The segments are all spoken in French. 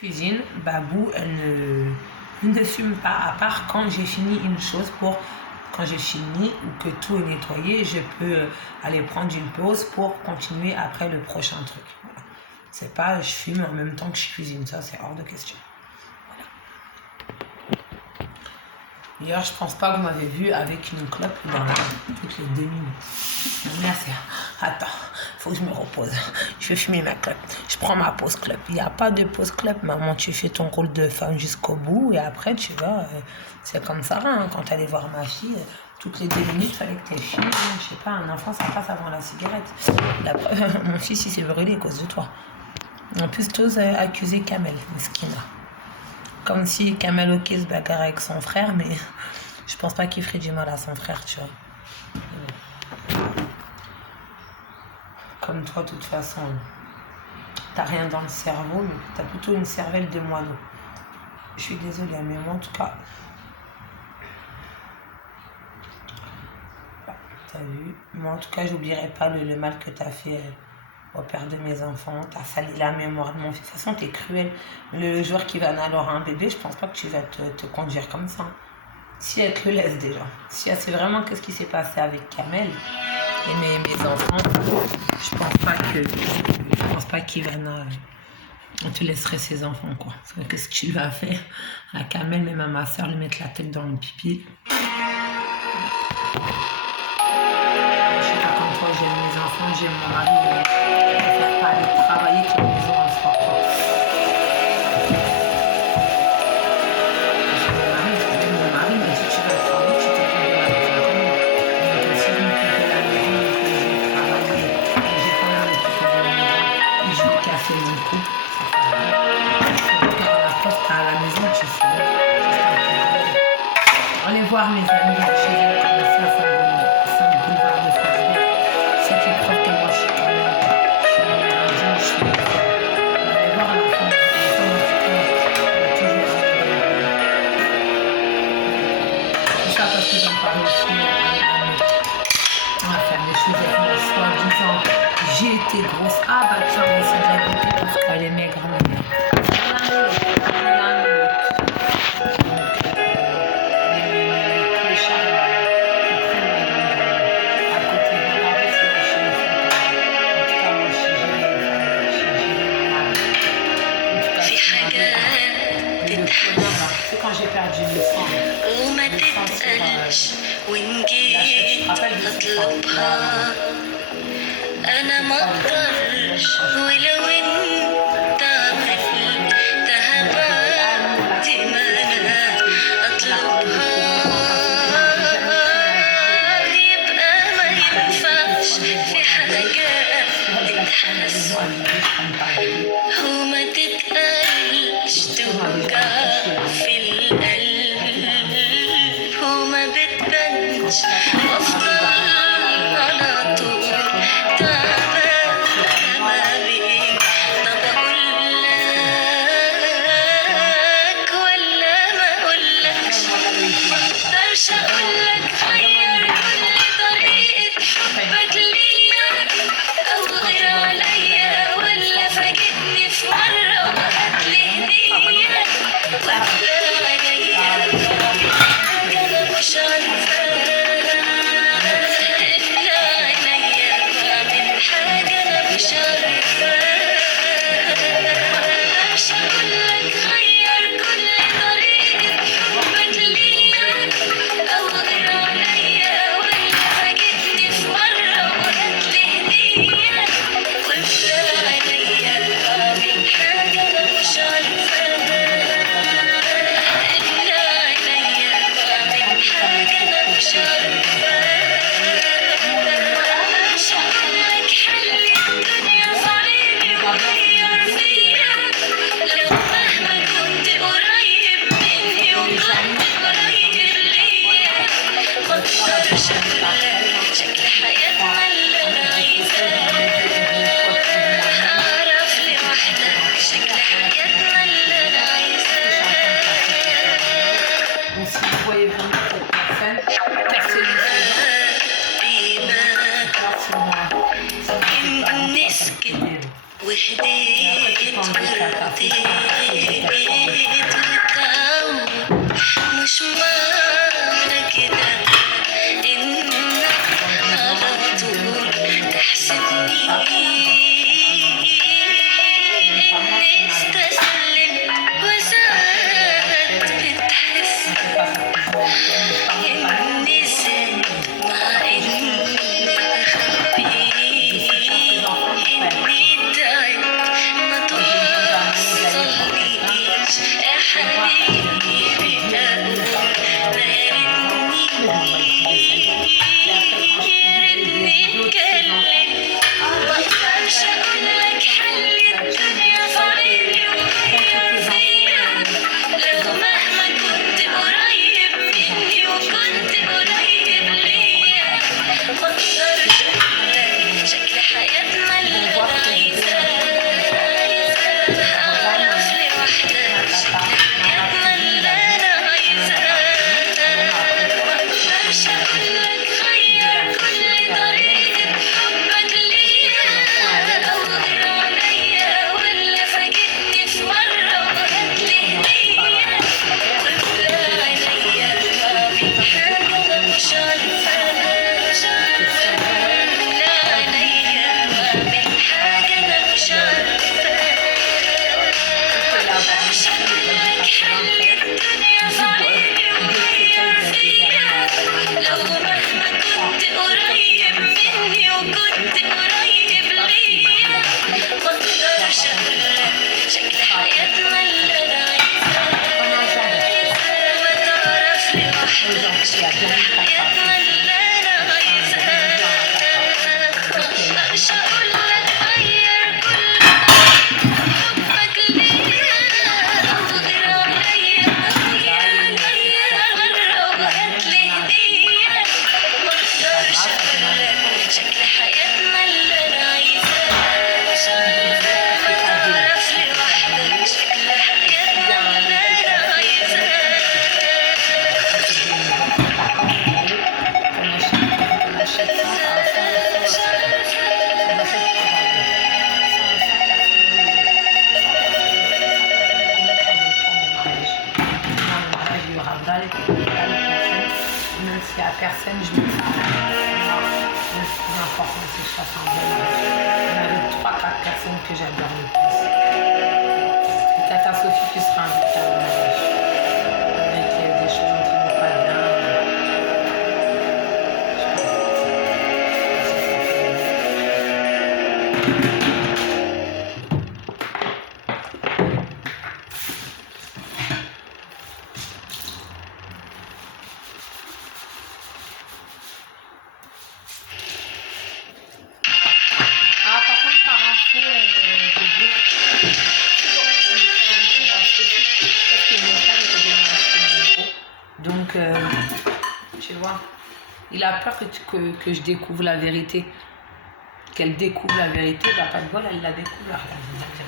Cuisine, Babou, elle ne fume pas, à part quand j'ai fini une chose quand j'ai fini ou que tout est nettoyé, je peux aller prendre une pause pour continuer après le prochain truc. Voilà. C'est pas je fume en même temps que je cuisine, ça c'est hors de question. D'ailleurs, je pense pas que vous m'avez vu avec une clope dans toutes les 2 minutes. Merci. Attends, faut que je me repose. Je vais fumer ma clope. Je prends ma pause clope. Il n'y a pas de pause clope, maman. Tu fais ton rôle de femme jusqu'au bout et après, tu vas. C'est comme ça, hein, quand tu allais voir ma fille. Toutes les 2 minutes, il fallait que tu filles. Je sais pas, un enfant, ça passe avant la cigarette. Mon fils, il s'est brûlé à cause de toi. En plus, t'oses accuser Kamel, Meskina. Comme si Kamel ok se bagarre avec son frère, mais je pense pas qu'il ferait du mal à son frère, tu vois. Comme toi, de toute façon, t'as rien dans le cerveau, mais t'as plutôt une cervelle de moineau. Je suis désolée, mais moi, en tout cas, t'as vu. Moi, en tout cas, j'oublierai pas le mal que t'as fait au père de mes enfants. T'as sali la mémoire de mon fils. De toute façon, t'es cruel. Le joueur qui va naître un bébé, je pense pas que tu vas te conduire comme ça. Si elle te le laisse déjà. Si elle sait vraiment qu'est-ce qui s'est passé avec Kamel et mes enfants, je pense pas qu'Ivana te laisserait ses enfants, quoi. Parce que qu'est-ce que tu vas faire à Kamel, même à ma soeur, lui mettre la tête dans le pipi. Je sais pas comme toi, j'aime mes enfants, j'aime mon mari, mais je préfère pas aller travailler que la maison en soit propre. Mon mari m'a dit tu vas travailler, tu t'occupes de la maison quand même. Donc si je m'occupe de la maison et que je vais travailler, et j'ai quand même occupé de la maison, et je vais casser mon cou, ça fait rien. Je vais faire la porte à la maison, tu sais. Allez voir mes amis chez eux comme ça, c'est un boulevard de Flaubert. Ceux qui croient que moi je suis quand même, je suis amérindien, je suis. Allez voir la femme, en tout cas, elle a toujours c'est ça parce que j'en parle aussi on va faire des choses avec moi, soi-disant. J'ai été grosse. Ah bah tiens, mais c'est de la beauté parce qu'elle est maigre. Quand j'ai perdu le sang, وما تتقلش وإن جيت أطلبها أنا ما أقدرش ولو أنت عملتها بعد ما أنا أطلبها يبقى ما ينفعش في حاجة تتحس وما تتقلش توجع في القلب وما بتبانش وافضل على طول تعبانة ما بين طب اقول لك ولا ما اقولكش مقدرش اقولك غير كل طريقة حبك ليا او غير عليا ولا في وحدك شكلها حياتنا اللي انا عايزاها مقدرش اقولك غير كل حبك ليا وغير عليا غرب هاتلي هدية مقدرش اقولك شكل حياتنا اللي انا عايزاها ما تعرف لوحدك شكل حياتنا اللي انا عايزاها Même s'il n'y a personne, je me sens moi. Le plus important, c'est que je fasse un bon mariage. On avait 3-4 personnes que j'adore le plus. Et Tata Sophie qui sera invitée à mon mariage. Mais qu'il y a des choses qui ne vont pas bien. Ah, par contre, par info, bébé, parce que mon frère il a donné un numéro. Donc, tu vois, il a peur que je découvre la vérité. Qu'elle découvre la vérité, bah pas de bol, elle la découvre la vérité.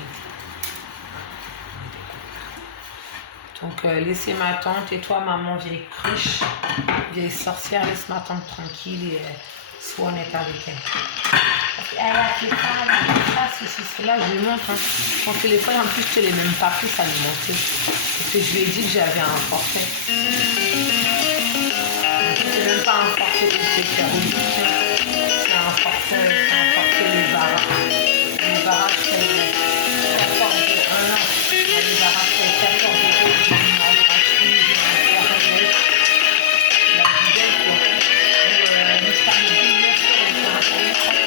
Donc, laissez ma tante et toi, maman, vieille cruche, vieille sorcière, laisse ma tante tranquille et sois honnête avec elle. Parce qu'elle a fait ça, ceci, cela, je lui montre. Hein. Mon téléphone, en plus, je te l'ai même pas pris, ça me mentait. Parce que je lui ai dit que j'avais un forfait. C'est même pas un forfait de sécurité. C'est un forfait les baraques. Les baraques, c'est 14 de 1 an. Les baraques, c'est 14 euros. J'ai une gratuit, j'ai un internet. La bidelle, quoi. Le samedi, hier, c'est un téléphone.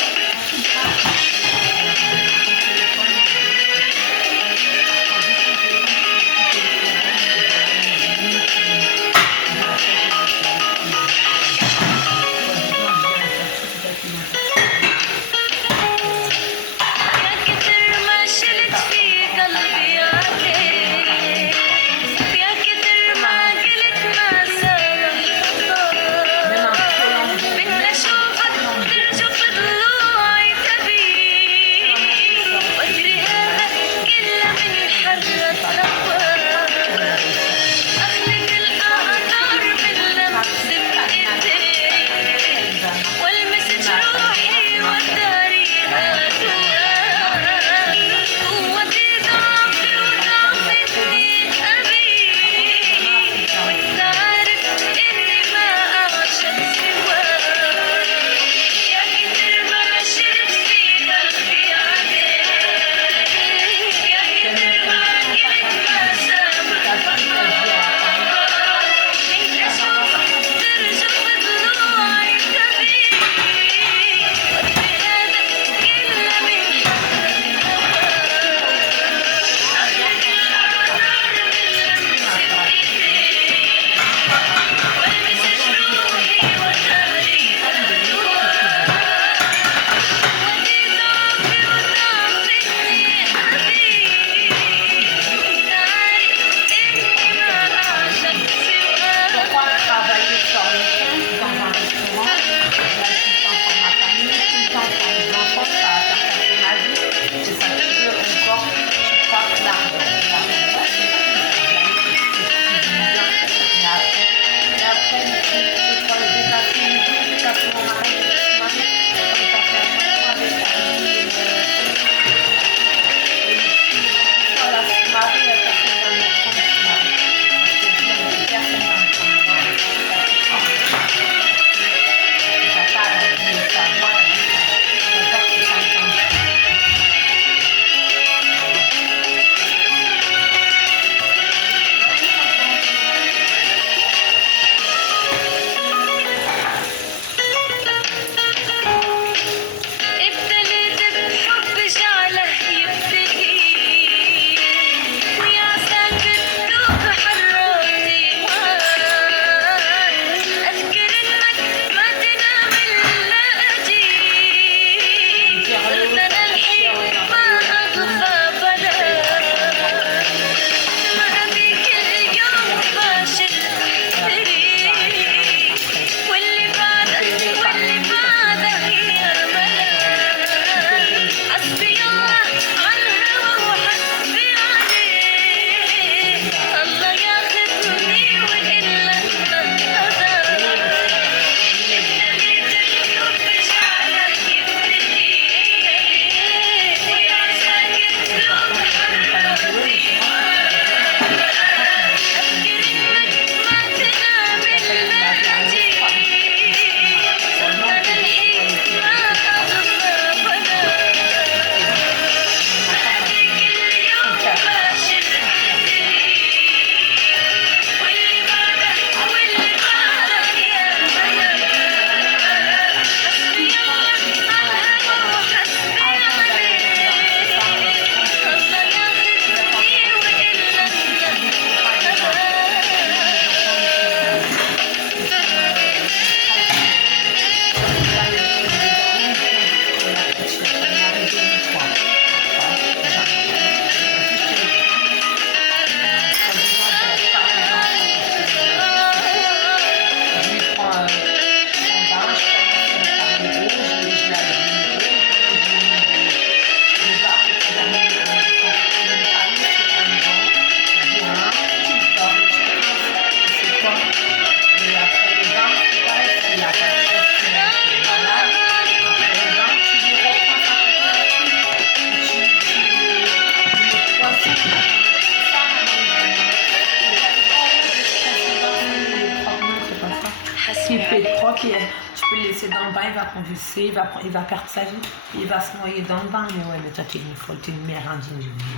Ok, tu peux le laisser dans le bain, il va convulser, il va perdre sa vie, il va se noyer dans le bain. Mais ouais, mais toi, t'es une folle, t'es une mère indigne, j'ai oublié.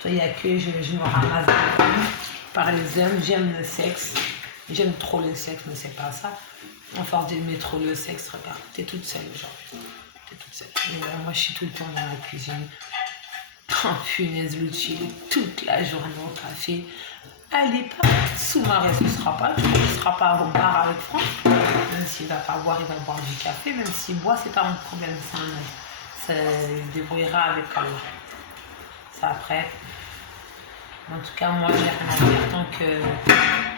Toi, il n'y a que je me ramasse par les hommes, j'aime le sexe. J'aime trop le sexe, mais c'est pas ça. En force d'aimer trop le sexe, regarde, t'es toute seule aujourd'hui. T'es toute seule. Et moi, je suis tout le temps dans la cuisine. Oh, punaise, Lucie, toute la journée au café. Elle est pas sous-marée, ce sera pas. Il ne sera pas au bar avec Franck. Même s'il va pas boire, il va boire du café. Même s'il boit, c'est pas mon problème. Ça il se débrouillera avec Allah. Ça après. En tout cas, moi, j'ai rien à dire tant que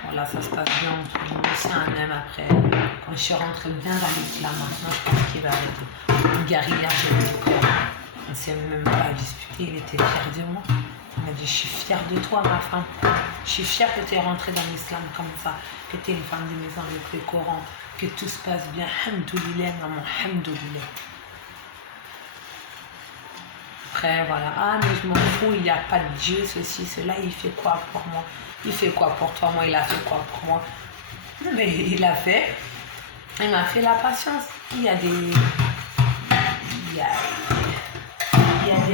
voilà, ça se passe bien entre nous. C'est un même après. Quand je suis rentrée bien dans l'islam, maintenant, je pense qu'il va arrêter. Une guerrière, j'ai dit quoi. On ne s'est même pas disputé, il était fier de moi. Il m'a dit, je suis fière de toi, ma femme. Je suis fière que tu es rentrée dans l'islam comme ça, que tu es une femme de maison avec le Coran, que tout se passe bien. Hamdoulillah, maman, hamdoulillah. Après, voilà. Ah, mais je m'en fous, il n'y a pas de Dieu, ceci, cela. Il fait quoi pour moi? Il fait quoi pour toi? Moi, il a fait quoi pour moi? Mais il a fait. Il m'a fait la patience. Il y a des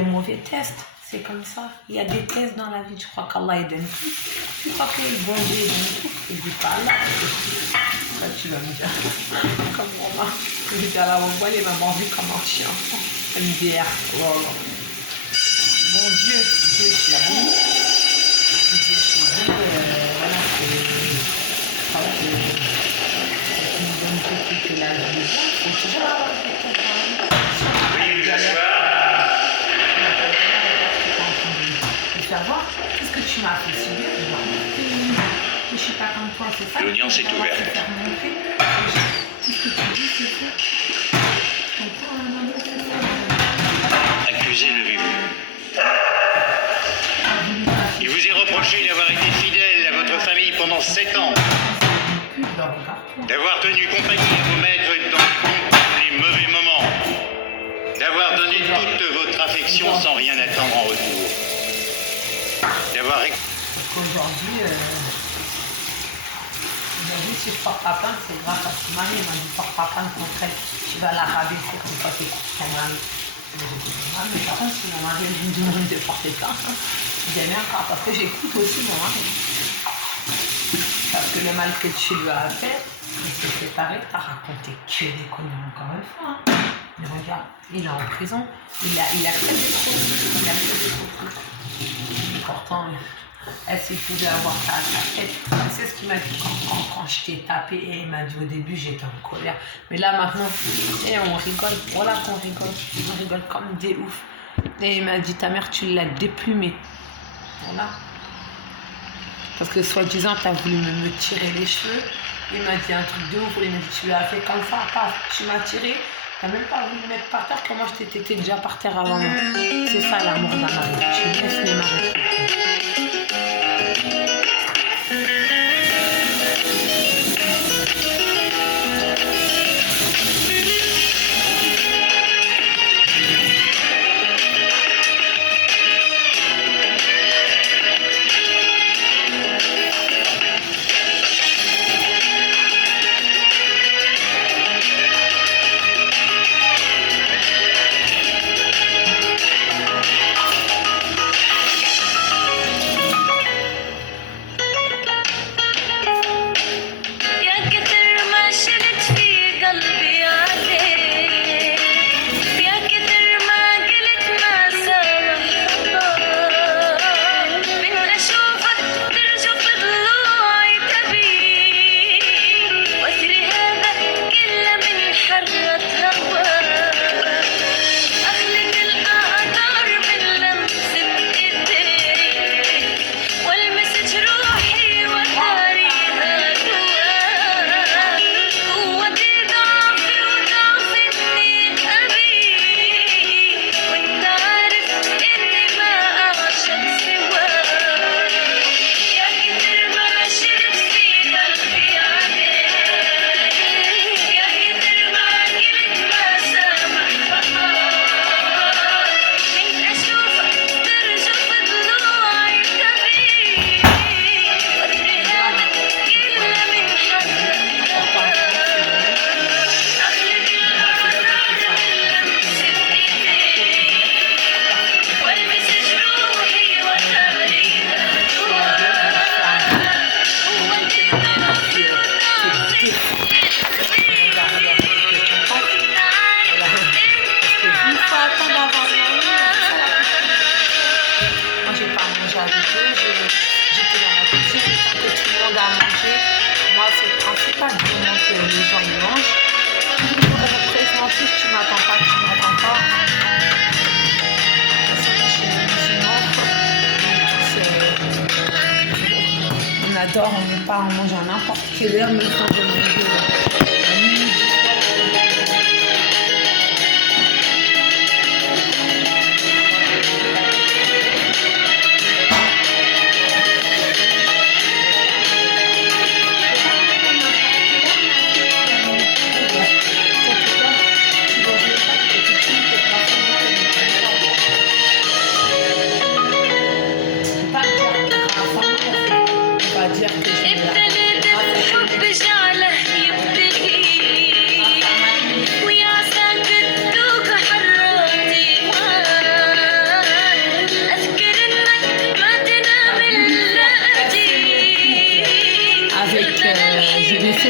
mauvais tests. C'est comme ça. Il y a des tests dans la vie. Je crois qu'Allah il donne tout. Tu crois que le bon Dieu donne tout. Je ne dis pas là. Ça, tu vas me dire. Comme maman. Je dis à la maman, il m'a mordu comme un chien. Elle me dit, oh, bon Dieu, Dieu chez vous. Dieu chez vous. Voilà, c'est une bonne petite que la vie. Il faut toujours avoir des tests dans la vie. Savoir qu'est-ce que tu m'as fait subir, je ne suis pas comme toi, c'est ça. L'audience est ouverte. Tout ce que tu dis, c'est faux. Accusé le vu. Il vous est reproché d'avoir été fidèle à votre famille pendant 7 ans, d'avoir tenu compagnie à vos maîtres dans les mauvais moments, d'avoir donné toute votre affection sans rien attendre en retour. Aujourd'hui, si je porte pas plainte, c'est grâce à ce mari. Il m'a dit, porte pas plainte contre elle. Tu vas la rabaisser comme ça, t'écoutes ton mari. Mais par contre, si mon mari me demande de porter plainte, j'aime bien encore parce que j'écoute aussi mon mari. Parce que le mal que tu lui as fait, il s'est séparé, t'as raconté que des conneries encore une fois. Mais regarde, il est en prison, il a fait des trop. Il a fait des trop. Pourtant, elle s'il pouvait avoir ta tête. C'est ce qu'il m'a dit quand je t'ai tapé. Et il m'a dit au début, j'étais en colère. Mais là, maintenant, on rigole. Voilà qu'on rigole. On rigole comme des oufs. Et il m'a dit, ta mère, tu l'as déplumée. Voilà. Parce que soi-disant, t'as voulu me tirer les cheveux. Il m'a dit un truc de ouf. Il m'a dit, tu l'as fait comme ça. Tu m'as tiré. T'as même pas voulu me mettre par terre, que moi t'étais déjà par terre avant moi. C'est ça l'amour d'un mari. Tu laisses les maris. j'étais dans la cuisine, que tout le monde a mangé. Moi, c'est le principal du moment que les gens y mangent. Après, je m'en fiche, tu m'attends pas, tu m'attends pas. On adore, on n'est pas, on mange à n'importe quelle heure, mais quand je mange à minuit.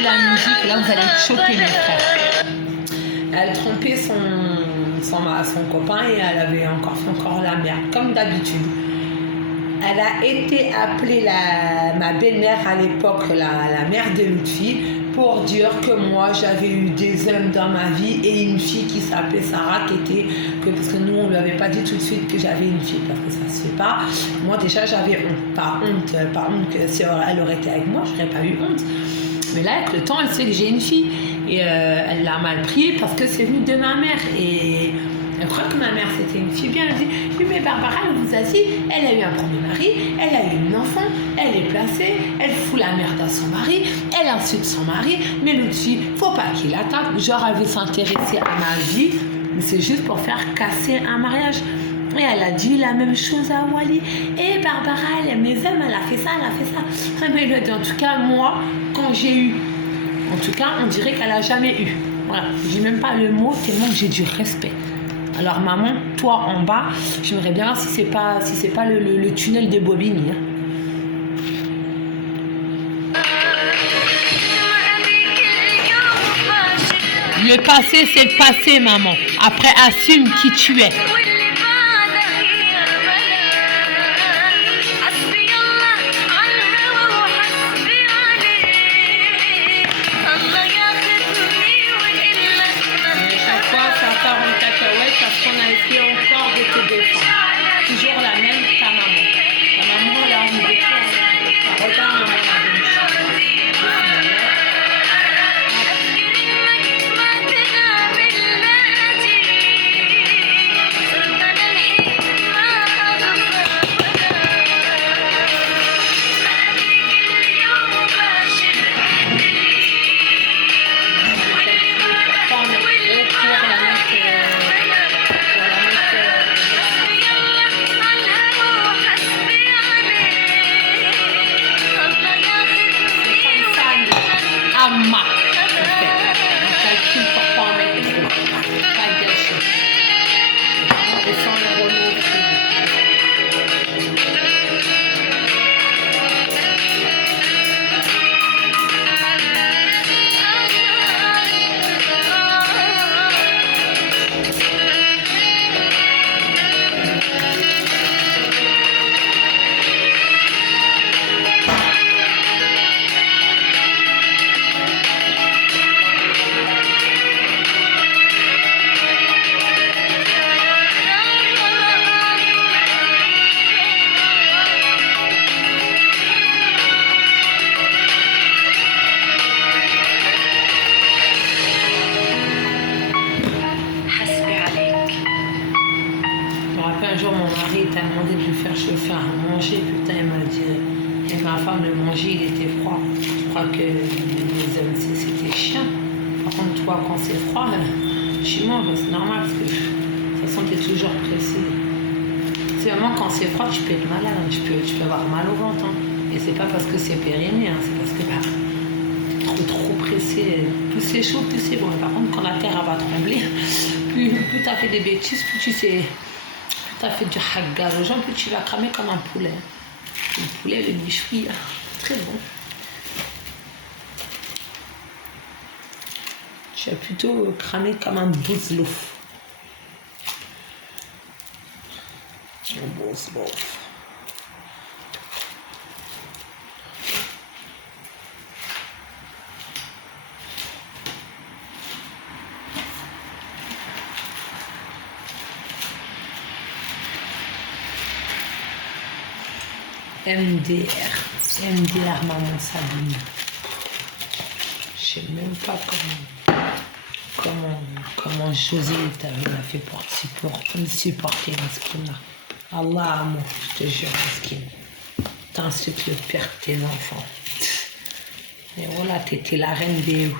La musique, là vous allez choquer mes frères. Elle trompait son copain et elle avait encore fait la merde, comme d'habitude. Elle a été appelée ma belle-mère à l'époque, la mère de Lutfi, pour dire que moi j'avais eu des hommes dans ma vie et une fille qui s'appelait Sarah parce que nous on lui avait pas dit tout de suite que j'avais une fille parce que ça se fait pas. Moi déjà j'avais honte, pas honte que si elle aurait été avec moi j'aurais pas eu honte. Mais là, avec le temps, elle sait que j'ai une fille. Et elle l'a mal pris parce que c'est venu de ma mère. Et elle croit que ma mère, c'était une fille bien. Elle dit, oui, mais Barbara, elle vous a dit, elle a eu un premier mari, elle a eu une enfant, elle est placée, elle fout la merde à son mari, elle insulte son mari. Mais l'autre fille, faut pas qu'il attaque. Genre, elle veut s'intéresser à ma vie. Mais c'est juste pour faire casser un mariage. Et elle a dit la même chose à Wally. Et Barbara, elle aime les hommes, elle a fait ça, elle a fait ça. Mais elle a dit, en tout cas, moi, quand j'ai eu, en tout cas, on dirait qu'elle n'a jamais eu. Voilà, je dis même pas le mot, tellement que j'ai du respect. Alors maman, toi en bas, j'aimerais bien si c'est pas le tunnel de Bobigny. Le passé, c'est le passé, maman. Après, assume qui tu es. Toujours la même, ta maman. Ta maman, là, on est regarde, maman, il était froid. Je crois que les hommes, c'était chiant. Par contre, toi, quand c'est froid, chez moi, c'est normal parce que de toute façon, tu es toujours pressé. C'est vraiment quand c'est froid, tu peux être malade, tu peux avoir mal au ventre. Hein. Et c'est pas parce que c'est périmé, hein, c'est parce que tu es trop pressé. Plus c'est chaud, plus c'est bon. Par contre, quand la terre va trembler, plus tu as fait des bêtises, plus tu sais, plus tu as fait du haggar aux gens, plus tu vas cramer comme un poulet. Le poulet, le bichoui, très bon. Tu as plutôt cramé comme un bouzlouf. Un bouzlouf. MDR, maman Sabine. Je sais même pas comment José l'a fait pour me supporter dans ce qu'il a. Allah, amour, je te jure, Mesquine. T'insultes le père de tes enfants. Et voilà, t'étais la reine des...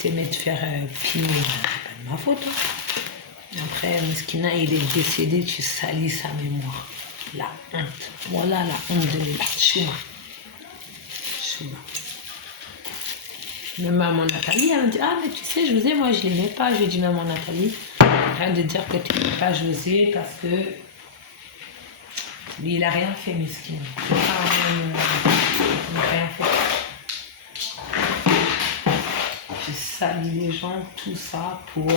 T'aimais te faire piner. C'est pas de ma faute. Hein. Après, Mesquina, il est décédé, tu salis sa mémoire. La honte. Voilà la honte de la chouma. Même maman Nathalie, elle me dit, ah mais tu sais, José, moi je l'aimais pas. Je lui ai dit, maman Nathalie, arrête de dire que tu n'aimes pas José parce que lui, il a rien fait, Mesquine. Il n'a rien fait. Tu salis les gens, tout ça pour...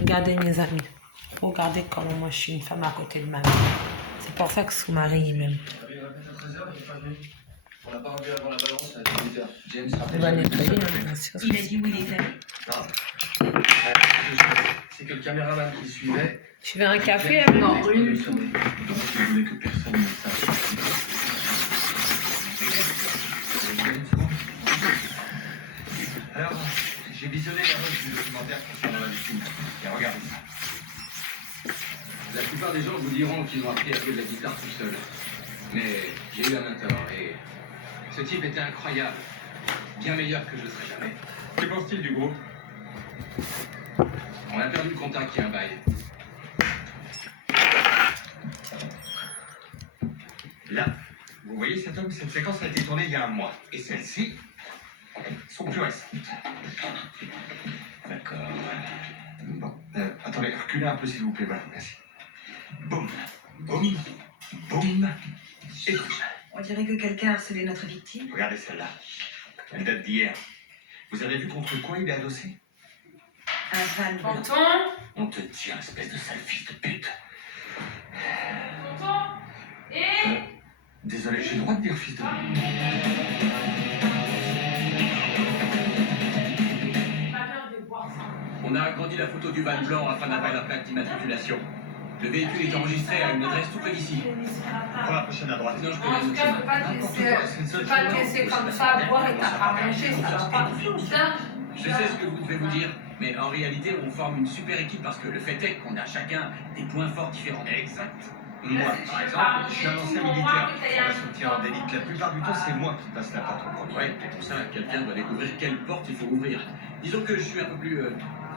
Regardez mes amis. Regardez comment moi je suis une femme à côté de ma mère. C'est pour ça que son mari il m'aime. On n'a pas enlevé avant la balance à 18h. James On va nettoyer, hein, bien sûr. Il a dit où il était. Non. C'est que le caméraman qui suivait. Tu veux un café? Non, Donc je voulais que personne ne sache. Alors, j'ai visionné la note du documentaire concernant la victime. Et regardez ça. La plupart des gens vous diront qu'ils ont appris à jouer de la guitare tout seul. Mais j'ai eu un mentor et ce type était incroyable. Bien meilleur que je ne serai jamais. Que pense-t-il du groupe? On a perdu le contact il y a un bail. Là, vous voyez cet homme, cette séquence a été tournée il y a un mois. Et celles-ci sont plus récentes. D'accord. Bon, attendez, reculez un peu s'il vous plaît, voilà, merci. Boum, boum, boum, et boum. On dirait que quelqu'un a harcelé notre victime. Regardez celle-là. Elle date d'hier. Vous avez vu contre quoi il est adossé? Un van blanc. Tonton? On te tient, espèce de sale fils de pute. Tonton? Et Désolé, j'ai le droit de dire fils de... On a agrandi la photo du van blanc afin d'avoir la plaque d'immatriculation. Le véhicule est enregistré à une adresse tout près d'ici. Prends la prochaine à droite. Non, je connais en tout cas, je peux pas te laisser comme ça boire et t'as pas mangé, ça va pas. Je sais ce que vous devez vous dire, mais en réalité, on forme une super équipe parce que le fait est qu'on a chacun des points forts différents. Exact. Moi, par exemple, je suis un ancien militaire. Formation de tir en d'élite. La plupart du temps, c'est moi qui passe la porte au premier. Ouais, et pour ça, quelqu'un doit découvrir quelle porte il faut ouvrir. Disons que je suis un peu plus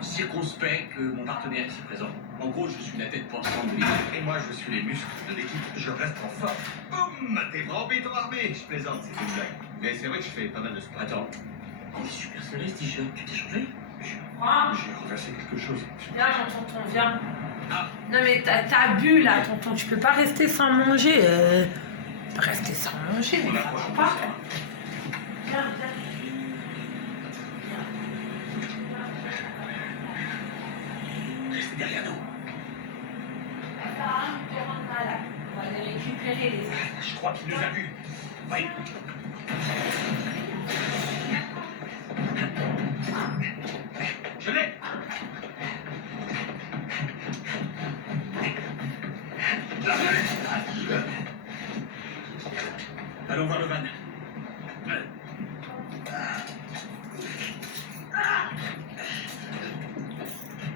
circonspect que mon partenaire ici présent. En gros, je suis la tête pensante de l'équipe. Et moi, je suis les muscles de l'équipe. Je reste en forme. Boum, t'es vraiment béton armé. Je plaisante, c'est une blague. Mais c'est vrai que je fais pas mal de sport. Attends, il est super serré ce t-shirt. Tu t'es changé? J'ai renversé quelque chose. Viens, mon tonton, viens. Ah. Non mais t'as bu là, tonton, tu peux pas rester sans manger. Rester sans manger, mais ça va pas. Viens, viens. Restez derrière nous. On va les récupérer les autres. Je crois qu'il nous a vus. Oui. Je l'ai. Allons voir le van.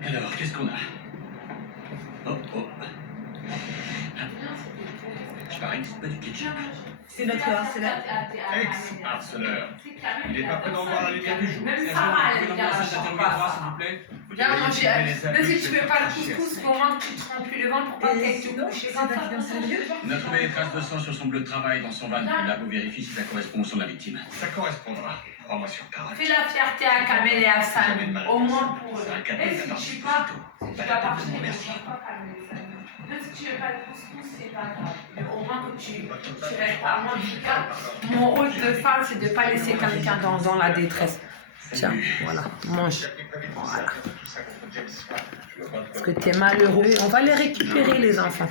Alors, qu'est-ce qu'on a? Oh, oh. Je parie que c'est pas du ketchup. C'est notre harceleur. Ex-harceleur. Il est pas prêt d'en voir la lumière du jour. Même Sarah, elle vient. S'il vous plaît. Viens manger. Mais si tu veux pas le couscous, pour rendre que tu te remplis le ventre pour pas qu'elle te couche. On a trouvé des traces de sang sur son bleu de travail dans son van. Là, vous vérifiez si ça correspond au sang de la victime. Ça correspondra. Prends-moi sur parole. Fais la fierté à Kamel et à Sam, au moins pour eux. C'est un cadeau, Et si attends, tu pas, tu vas partir, merci. même si tu veux pas le couscous, c'est pas grave. Mais au moins que tu restes pas. Moi, en tout cas, mon rôle de femme, c'est de pas laisser quelqu'un dans la détresse. Tiens, voilà, mange. Voilà. Parce que t'es malheureux. On va les récupérer, les enfants.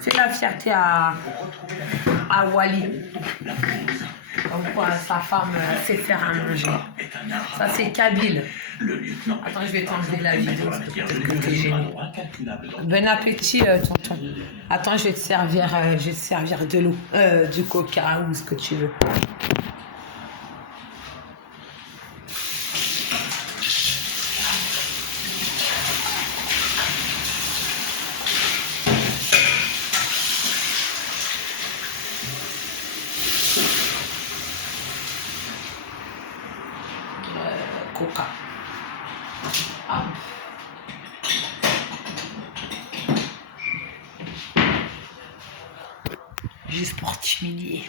Fais la fierté à Wally. Comme quoi, sa femme sait faire à manger. Ça, c'est Kabyle. Le lieutenant. Attends, je vais t'enlever la vidéo parce que peut-être que t'es gêné. Incalculable dans Bon appétit, tonton. Attends, je vais te servir de l'eau, du coca ou ce que tu veux. Coca. Ah. Juste pour t'humilier.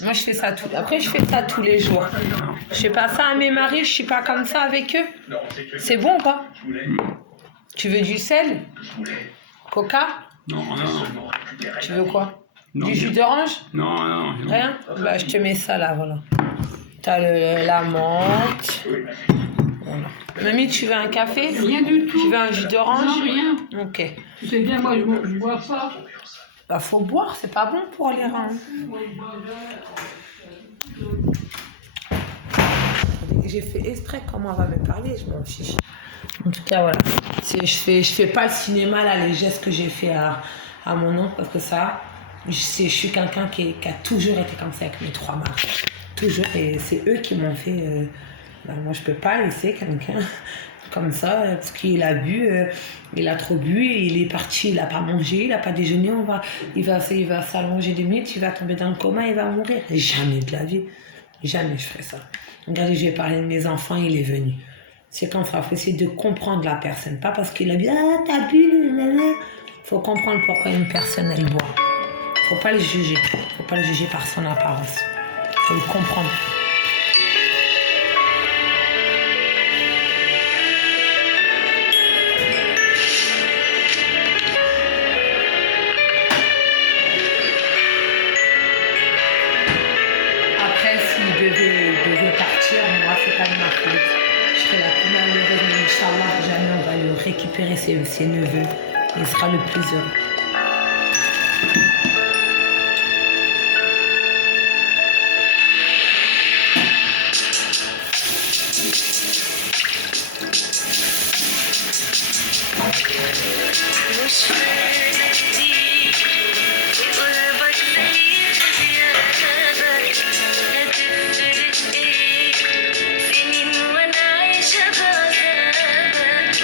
Moi, je fais ça tout. Après, je fais ça tous les jours. Je fais pas ça à mes maris, je suis pas comme ça avec eux. C'est bon ou pas? Tu veux du sel? Coca? Non, non. Tu veux quoi? Non, Du jus d'orange? Non, non. Rien? Bah, je te mets ça là, voilà. T'as la menthe. Voilà. Mamie, tu veux un café? Rien du tout. Tu veux un jus d'orange? Non, rien. Ok. Tu sais bien, moi, je bois pas. Bah, faut boire, c'est pas bon pour les reins. J'ai fait exprès comment on va me parler, je m'en fiche. En tout cas, voilà. Je fais pas le cinéma, là, les gestes que j'ai fait à mon oncle, parce que ça, je suis quelqu'un qui a toujours été comme ça avec mes 3 maris. Toujours. Et c'est eux qui m'ont fait... moi, je peux pas laisser quelqu'un comme ça, parce qu'il a bu, il a trop bu, il est parti, il a pas mangé, il a pas déjeuné, il va s'allonger 2 minutes, il va tomber dans le coma, il va mourir. Jamais de la vie. Jamais je ferai ça. Regardez, je vais parler de mes enfants, il est venu. C'est comme ça, il faut essayer de comprendre la personne. Pas parce qu'il a bu, ah, t'as bu, nanana. Faut comprendre pourquoi une personne, elle boit. Faut pas le juger. Faut pas le juger par son apparence. Faut le comprendre. Après, s'il devait partir, moi, c'est pas de ma faute. Je serai la plus malheureuse, mais Inch'Allah, jamais on va le récupérer ses neveux. Il sera le plus heureux. مش فارقة كتير في قربك زي غيابك هتفرق ايه سنين وانا عايشة بعذابك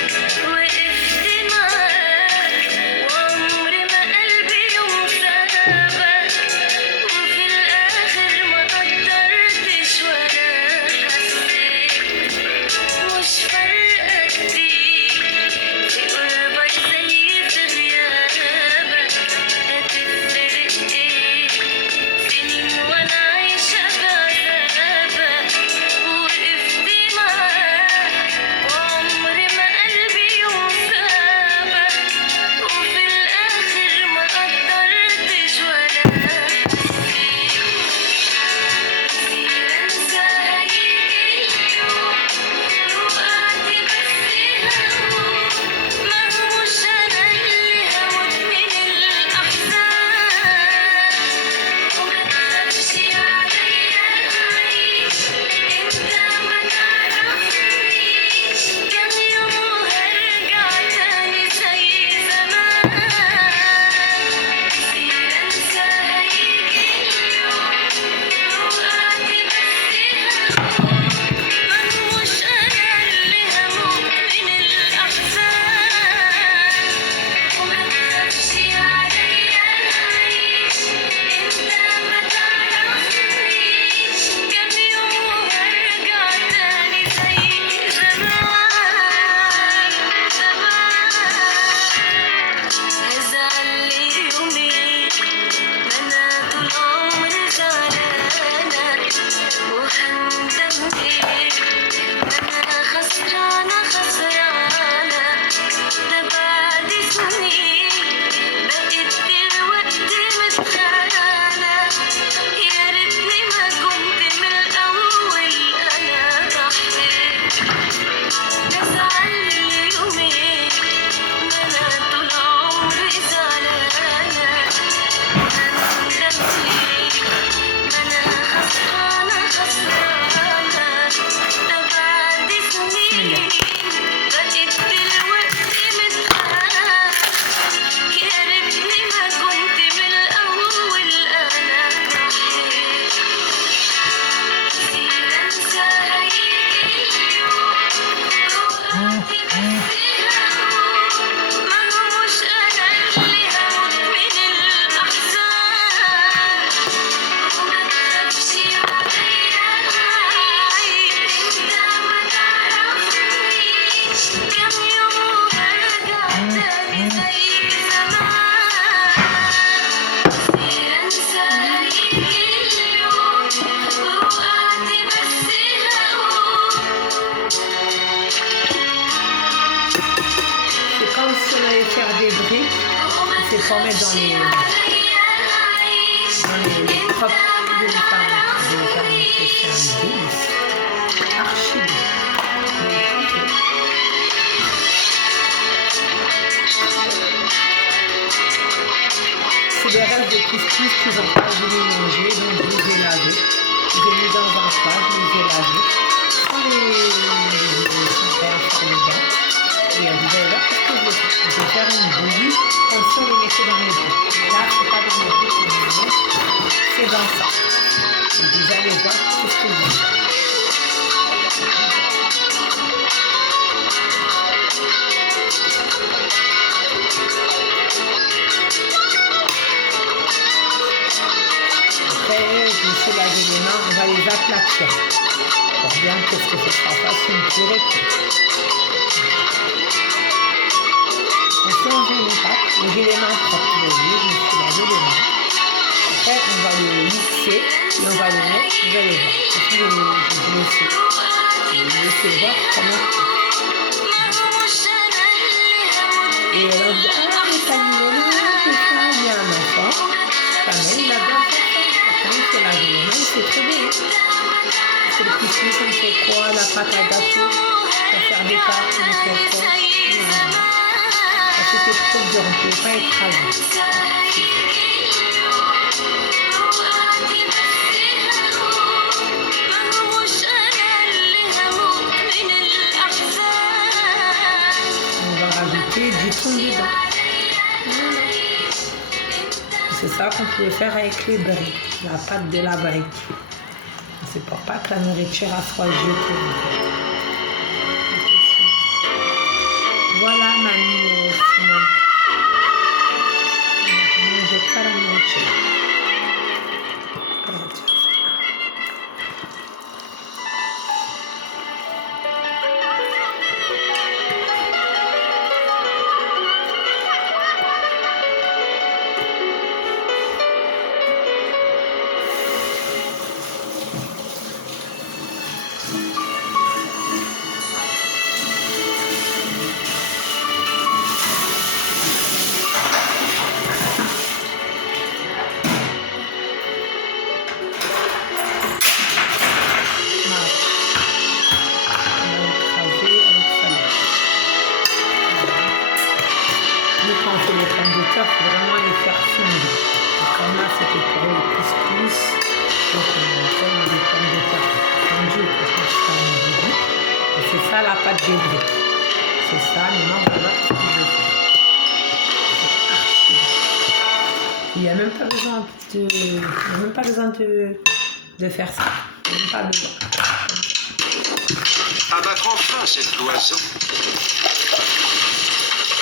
وقفت معاك وعمري ما قلبي يوم سابك وفي الآخر ما قدرتش ولا حسيت مش فارقة كتير في قربك زي في غيابك faire des briques, il s'est formé dans les propres de les femmes. Je vais faire un délice. Archi bon. C'est des restes de couscous qu'ils n'ont pas voulu manger, donc je les ai lavés. Je les ai mis dans un plat, je les ai lavés. Sans les faire dedans. Et vous allez voir ce que je vais faire. Je vais faire une bouillie comme si on les mettait dans les bouts. Là, c'est pas dans les bouts qu'on les met, c'est dans ça. Et vous allez voir ce que je vais faire. Après, je me suis lavé les mains, on va les aplatir. Pour bien que ce sera fasse une purée. On change les pâtes, j'ai les mains propres. Je me suis lavé les mains. Après, on va les mixer et on va les mettre, vous allez voir. Après, je vais laisser voir comment. Et là, on dit, ah, mais ça me c'est ça, il y a un enfant. Kamel, il a bien fait ça. Quand il fait laver les mains, c'est très bien. C'est le couscous, on fait quoi? La pâte à gâteau, on va faire des tartes, on fait quoi? C'était trop dur, on ne pouvait pas écraser. On va rajouter du thon dedans. C'est ça qu'on pouvait faire avec les briques, la pâte de la brique. C'est pour pas que la nourriture soit jetée. Voilà, mamie Simone. Ne jette pas la nourriture. C'est ça la pâte des briques. C'est ça, maintenant voilà ce que je vais faire. Il n'y a même pas besoin de faire ça. Il n'y a même pas besoin. Abattre enfin cette cloison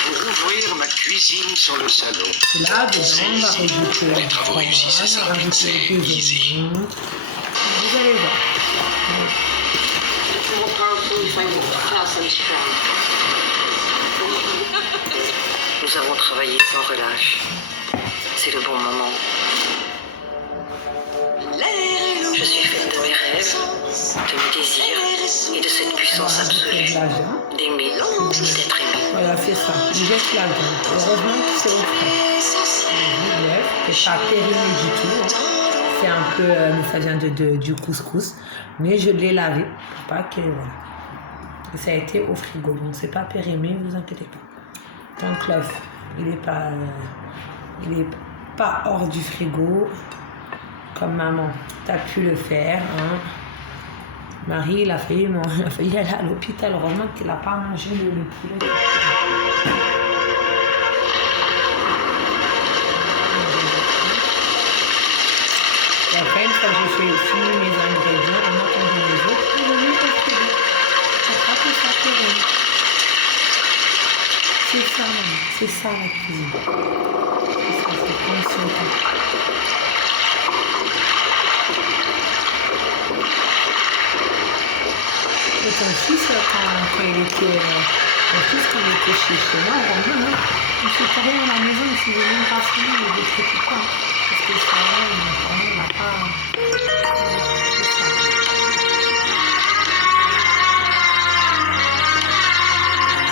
pour ouvrir ma cuisine sur le salon. Là, dedans, on va rajouter Les travaux réussis, c'est ça. C'est easy. Vous allez voir. Nous avons travaillé sans relâche. C'est le bon moment. Je suis faite de mes rêves, de mes désirs et de cette puissance absolue d'aimer et d'être aimée. Voilà, c'est ça. Il jette la viande. Heureusement que c'est au frais. Je lève, c'est pas périmé du tout. C'est un peu, ça vient du couscous. Mais je l'ai lavé pour pas que, voilà. Et ça a été au frigo, donc c'est pas périmé, ne vous inquiétez pas. Tant que l'œuf, il est pas hors du frigo, comme maman, t'as pu le faire, hein. Marie, il a failli aller à l'hôpital, heureusement qu'il n'a pas mangé le poulet. Et après, une fois que j'ai fini mes ingrédients, en attendant les autres, je vais mettre au frigo. C'est ça, maman. C'est ça la cuisine. C'est ça, c'est prendre son temps. Et ton fils, quand il était chez moi, il ne fait rien à la maison, il ne faisait même pas fini, il ne fait pas. Parce que ça, il n'a pas...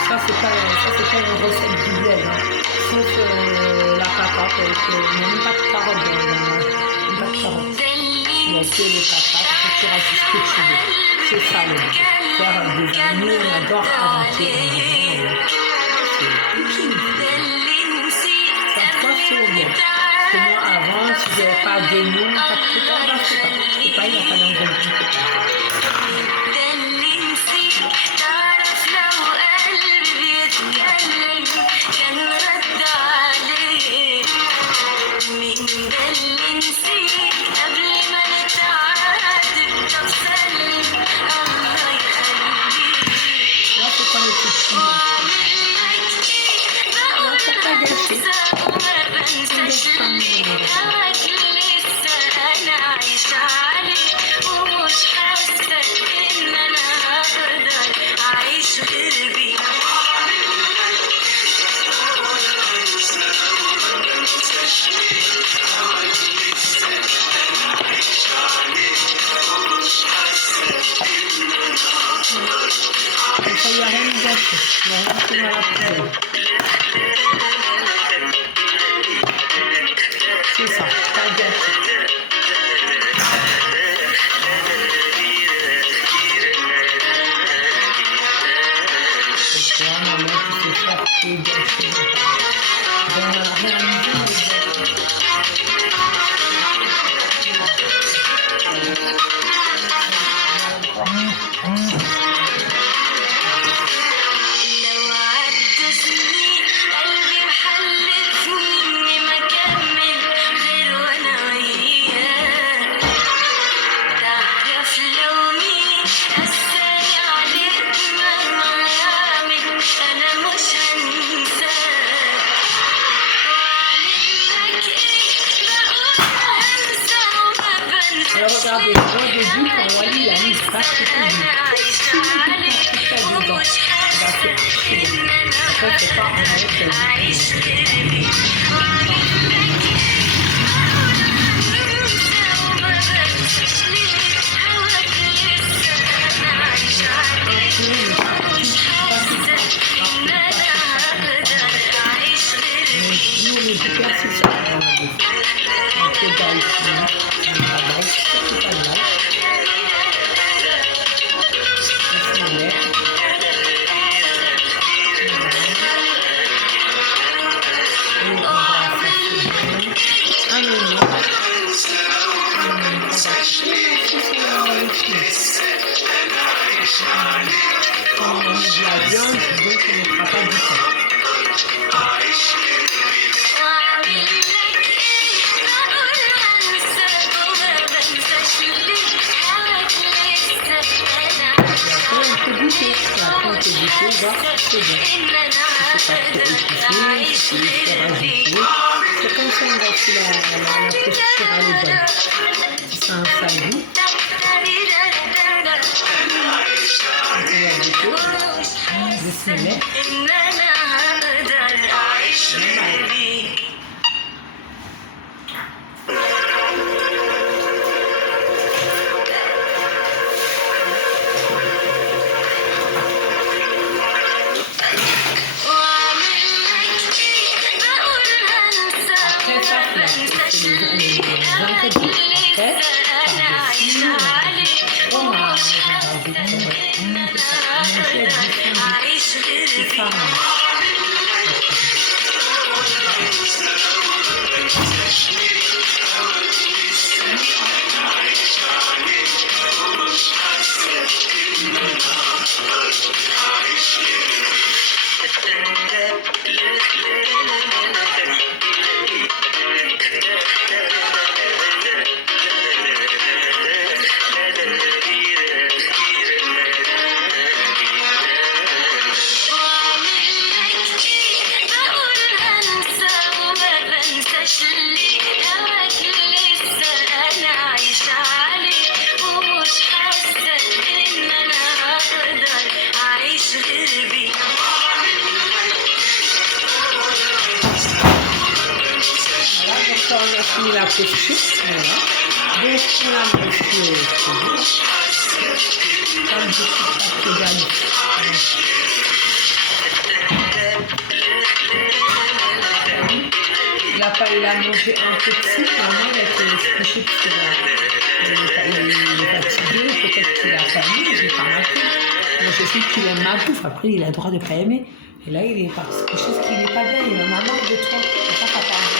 Ça, c'est pas une recette du bled, hein. Sauf la patate, il n'y a même pas de carottes même pas de carottes. Il y a que les patates, tu rajoutes ce que tu veux. C'est ça le bled. Faire des amis, on adore aventure. C'est utile. Ça passe au bled. Parce que moi avant, si je n'avais pas d'oignon, pas de tout, je ne sais pas, il n'y a pas d'ingrédients. C'est ça, t'as gâché. C'est quoi, maman, tu sais faire tout gâcher. Alors regardez, au début, quand Wally il a mis ça, c'était dedans. Après, c'est pas en mode la viande, donc on ne fera pas du tout. Après, on peut goûter, voir si c'est bon. Si c'est pas trop épicé, si il faut rajouter. C'est comme ça, on va aussi la texture à les bonnes. Si c'est un sale goût. Bismillah. On a la posture, voilà. Donc on a le comme je suis pas il a mangé un peu de sucre, maman, il a été couché parce qu'il est fatigué, peut-être qu'il a pas aimé, j'ai pas marqué. Moi, je sais qu'il aime ma bouffe, après, il a le droit de pas aimer. Et là, il est parti se coucher parce qu'il n'est pas bien, il en a marre de toi. Et ça part.